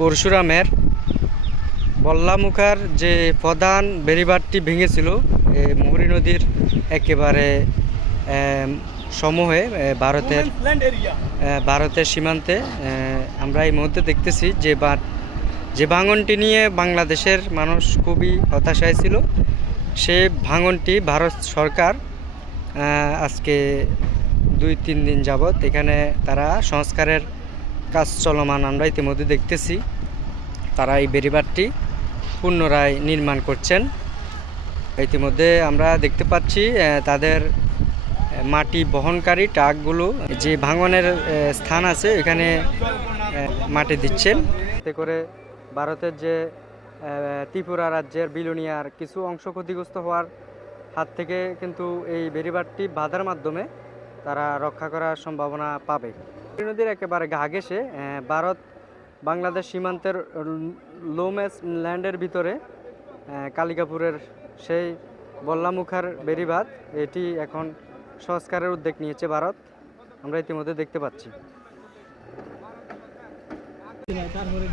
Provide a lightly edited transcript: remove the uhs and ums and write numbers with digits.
পরশুরামের বল্লামুখার যে প্রধান বেড়িবাঁধটি ভেঙেছিল মুহুরী নদীর একেবারে সমূহে ভারতের সীমান্তে আমরা এই মুহূর্তে দেখতেছি যে ভাঙনটি নিয়ে বাংলাদেশের মানুষ খুবই হতাশায় ছিল। সে ভাঙনটি ভারত সরকার আজকে 2-3 দিন যাবৎ এখানে তারা সংস্কারের কাজ চলমান আমরা ইতিমধ্যে দেখতেছি। তারা এই বেড়িবাঁধটি পুনরায় নির্মাণ করছেন। ইতিমধ্যে আমরা দেখতে পাচ্ছি তাদের মাটি বহনকারী ট্রাকগুলো যে ভাঙনের স্থান আছে এখানে মাটি দিচ্ছেন। এতে করে ভারতের যে ত্রিপুরা রাজ্যের বিলোনিয়ার কিছু অংশ ক্ষতিগ্রস্ত হওয়ার হাত থেকে কিন্তু এই বেড়িবাঁধটি বাঁধার মাধ্যমে তারা রক্ষা করার সম্ভাবনা পাবে। নদীর একেবারে গা ঘেঁষে ভারত বাংলাদেশ সীমান্তের লোমেস ল্যান্ডের ভিতরে কালিকাপুরের সেই বল্লামুখার বেড়িবাঁধ এটি এখন সংস্কারের উদ্যোগ নিয়েছে ভারত, আমরা ইতিমধ্যে দেখতে পাচ্ছি। তারপরে